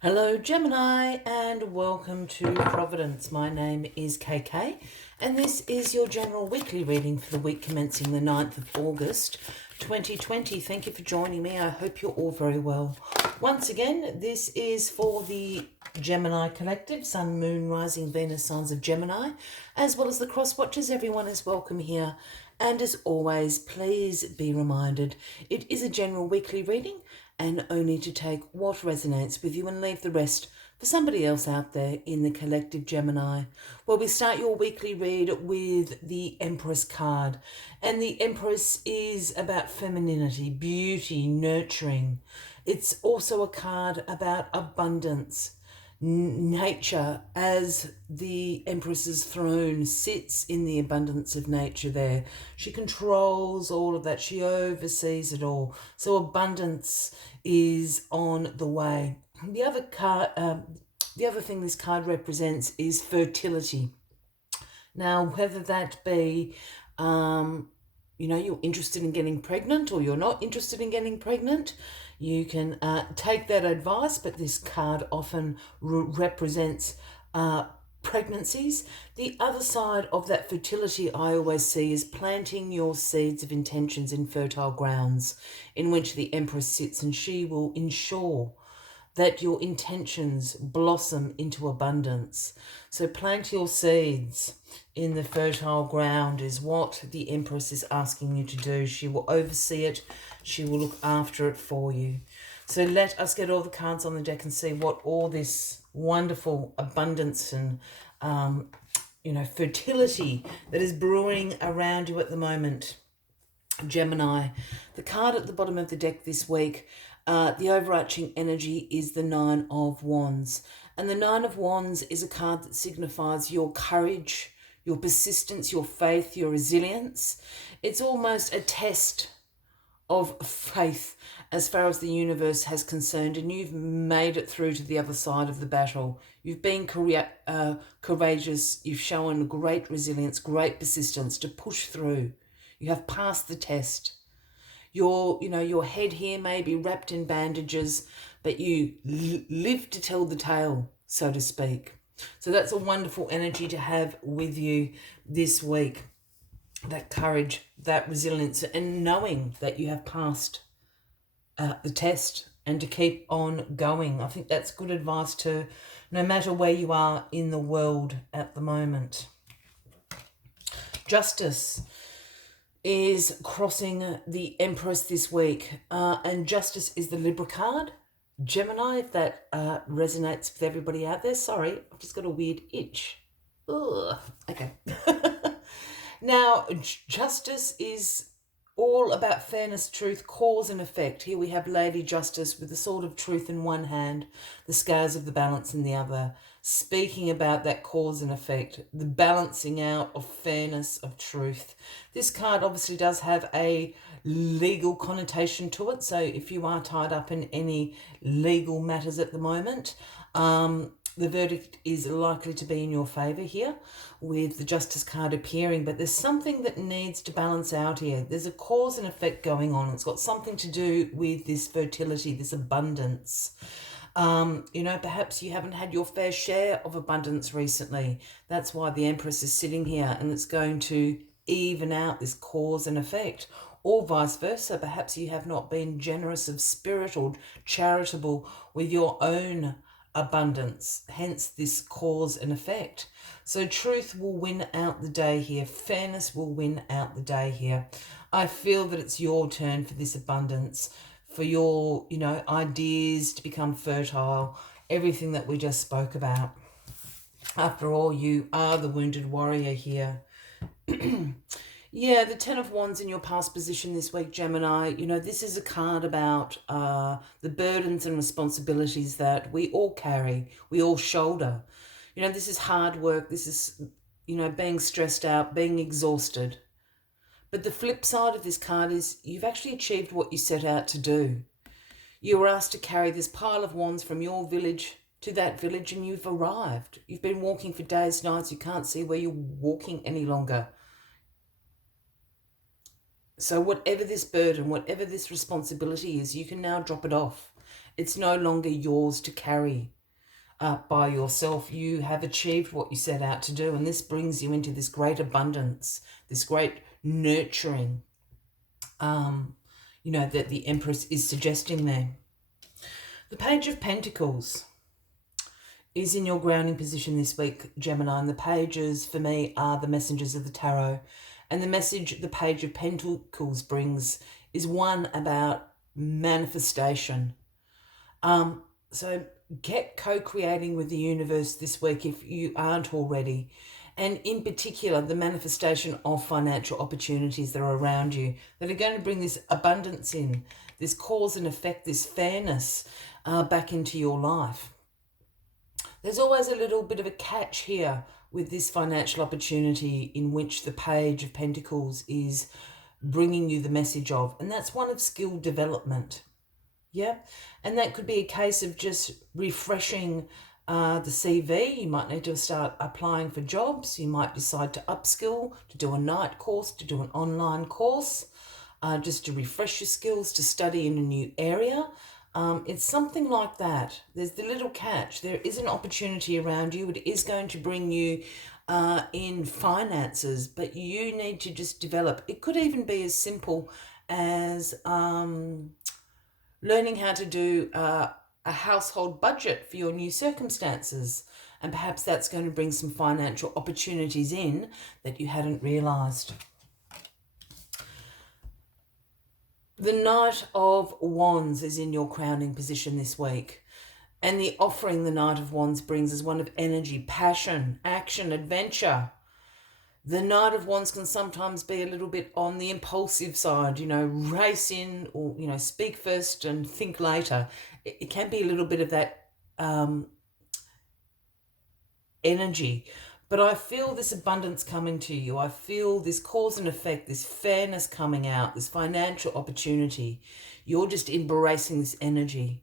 Hello Gemini and welcome to Providence. My name is KK and this is your general weekly reading for the week commencing the 9th of August 2020. Thank you for joining me. I hope you're all very well. Once again, this is for the Gemini Collective, Sun, Moon, Rising, Venus signs of Gemini, as well as the cross watchers. Everyone is welcome here. And as always, please be reminded, it is a general weekly reading and only to take what resonates with you and leave the rest for somebody else out there in the collective Gemini. Well, we start your weekly read with the Empress card. And the Empress is about femininity, beauty, nurturing. It's also a card about abundance. Nature, as the Empress's throne sits in the abundance of nature there. She controls all of that. She oversees it all. So abundance is on the way. The other thing this card represents is fertility. Now, whether that be you're interested in getting pregnant or you're not interested in getting pregnant, you can take that advice, but this card often represents pregnancies. The other side of that fertility I always see is planting your seeds of intentions in fertile grounds in which the Empress sits, and she will ensure that your intentions blossom into abundance. So plant your seeds in the fertile ground is what the Empress is asking you to do. She will oversee it. She will look after it for you. So let us get all the cards on the deck and see what all this wonderful abundance and fertility that is brewing around you at the moment. Gemini, the card at the bottom of the deck this week, the overarching energy is the Nine of Wands. And the Nine of Wands is a card that signifies your courage, your persistence, your faith, your resilience. It's almost a test of faith as far as the universe has concerned, and you've made it through to the other side of the battle. You've been courageous. You've shown great resilience, great persistence to push through. You have passed the test. Your head here may be wrapped in bandages, but you live to tell the tale, so to speak. So that's a wonderful energy to have with you this week. That courage, that resilience, and knowing that you have passed the test and to keep on going. I think that's good advice to no matter where you are in the world at the moment. Justice is crossing the Empress this week, and Justice is the Libra card. Gemini, if that resonates with everybody out there. Sorry, I've just got a weird itch. Ugh. Okay. Now, Justice is all about fairness, truth, cause and effect. Here we have Lady Justice with the sword of truth in one hand, the scales of the balance in the other, speaking about that cause and effect, the balancing out of fairness, of truth. This card obviously does have a legal connotation to it, so if you are tied up in any legal matters at the moment, the verdict is likely to be in your favour here with the Justice card appearing, but there's something that needs to balance out here. There's a cause and effect going on. It's got something to do with this fertility, this abundance. Perhaps you haven't had your fair share of abundance recently. That's why the Empress is sitting here, and it's going to even out this cause and effect. Or vice versa, perhaps you have not been generous of spirit or charitable with your own abundance, hence this cause and effect. So truth will win out the day here. Fairness will win out the day here. I feel that it's your turn for this abundance, for your, ideas to become fertile, everything that we just spoke about. After all, you are the wounded warrior here. Yeah, the Ten of Wands in your past position this week, Gemini. This is a card about the burdens and responsibilities that we all carry, we all shoulder. This is hard work. This is, being stressed out, being exhausted. But the flip side of this card is you've actually achieved what you set out to do. You were asked to carry this pile of wands from your village to that village, and you've arrived. You've been walking for days, nights. You can't see where you're walking any longer. So whatever this burden, whatever this responsibility is, you can now drop it off It's no longer yours to carry by yourself. You have achieved what you set out to do, and this brings you into this great abundance, this great nurturing, that the Empress is suggesting there. The Page of Pentacles is in your grounding position this week, Gemini, and the pages for me are the messengers of the tarot. And the message the Page of Pentacles brings is one about manifestation. So get co-creating with the universe this week if you aren't already. And in particular, the manifestation of financial opportunities that are around you that are going to bring this abundance in, this cause and effect, this fairness back into your life. There's always a little bit of a catch here with this financial opportunity in which the Page of Pentacles is bringing you the message of, and that's one of skill development. Yeah, and that could be a case of just refreshing the CV. You might need to start applying for jobs. You might decide to upskill, to do a night course, to do an online course, just to refresh your skills, to study in a new area. It's something like that. There's the little catch. There is an opportunity around you. It is going to bring you in finances, but you need to just develop. It could even be as simple as learning how to do a household budget for your new circumstances. And perhaps that's going to bring some financial opportunities in that you hadn't realised. The Knight of Wands is in your crowning position this week. And the offering the Knight of Wands brings is one of energy, passion, action, adventure. The Knight of Wands can sometimes be a little bit on the impulsive side, race in or, speak first and think later. It can be a little bit of that energy. But I feel this abundance coming to you. I feel this cause and effect, this fairness coming out, this financial opportunity. You're just embracing this energy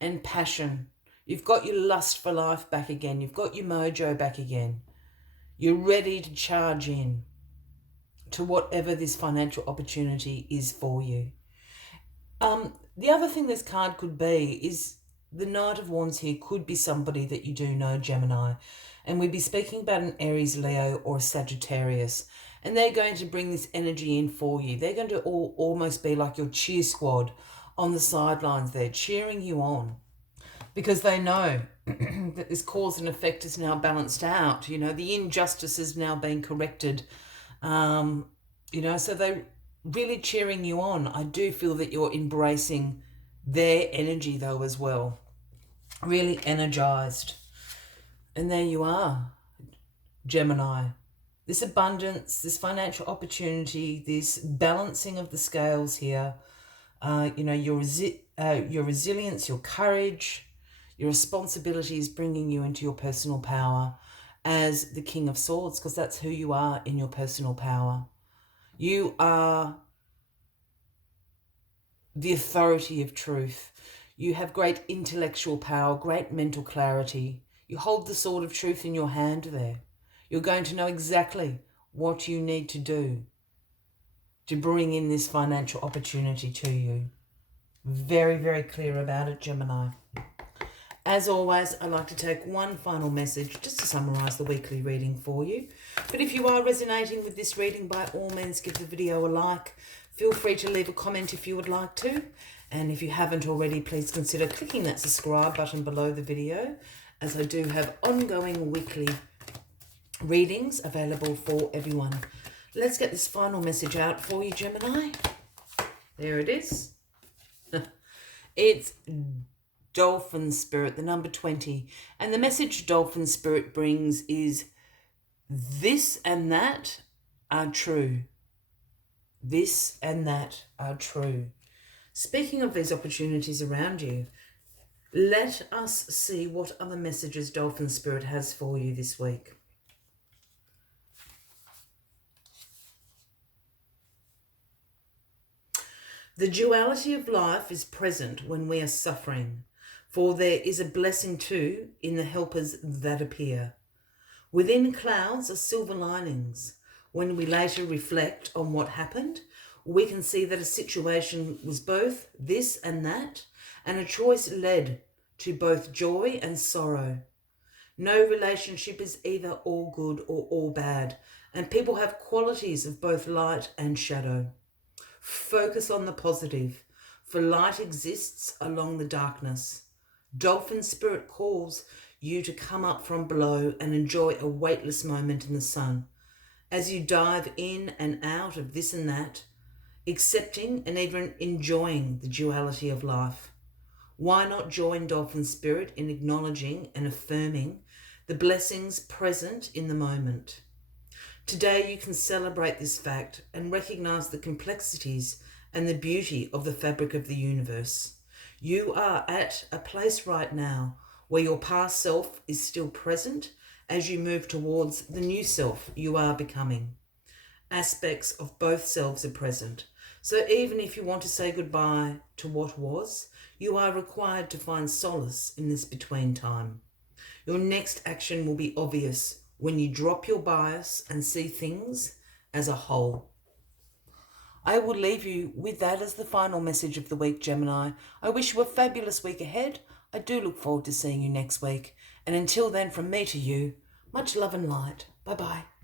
and passion. You've got your lust for life back again. You've got your mojo back again. You're ready to charge in to whatever this financial opportunity is for you. The other thing this card could be is the Knight of Wands here could be somebody that you do know, Gemini. And we'd be speaking about an Aries, Leo, or a Sagittarius. And they're going to bring this energy in for you. They're going to almost be like your cheer squad on the sidelines there, cheering you on. Because they know that this cause and effect is now balanced out. The injustice is now being corrected. So they're really cheering you on. I do feel that you're embracing their energy, though, as well. Really energized. And there you are, Gemini. This abundance, this financial opportunity, this balancing of the scales here, your resilience, your courage, your responsibility is bringing you into your personal power as the King of Swords, because that's who you are in your personal power. You are the authority of truth. You have great intellectual power, great mental clarity. You hold the sword of truth in your hand there. You're going to know exactly what you need to do to bring in this financial opportunity to you. Very, very clear about it, Gemini. As always, I'd like to take one final message just to summarise the weekly reading for you. But if you are resonating with this reading, by all means, give the video a like. Feel free to leave a comment if you would like to. And if you haven't already, please consider clicking that subscribe button below the video, as I do have ongoing weekly readings available for everyone. Let's get this final message out for you, Gemini. There it is. It's Dolphin Spirit, the number 20. And the message Dolphin Spirit brings is this and that are true. This and that are true. Speaking of these opportunities around you, let us see what other messages Dolphin Spirit has for you this week. The duality of life is present when we are suffering, for there is a blessing too in the helpers that appear. Within clouds are silver linings. When we later reflect on what happened, we can see that a situation was both this and that, and a choice led to both joy and sorrow. No relationship is either all good or all bad, and people have qualities of both light and shadow. Focus on the positive, for light exists along the darkness. Dolphin Spirit calls you to come up from below and enjoy a weightless moment in the sun. As you dive in and out of this and that, accepting and even enjoying the duality of life. Why not join Dolphin Spirit in acknowledging and affirming the blessings present in the moment? Today you can celebrate this fact and recognize the complexities and the beauty of the fabric of the universe. You are at a place right now where your past self is still present as you move towards the new self you are becoming. Aspects of both selves are present. So even if you want to say goodbye to what was, you are required to find solace in this between time. Your next action will be obvious when you drop your bias and see things as a whole. I will leave you with that as the final message of the week, Gemini. I wish you a fabulous week ahead. I do look forward to seeing you next week. And until then, from me to you, much love and light. Bye-bye.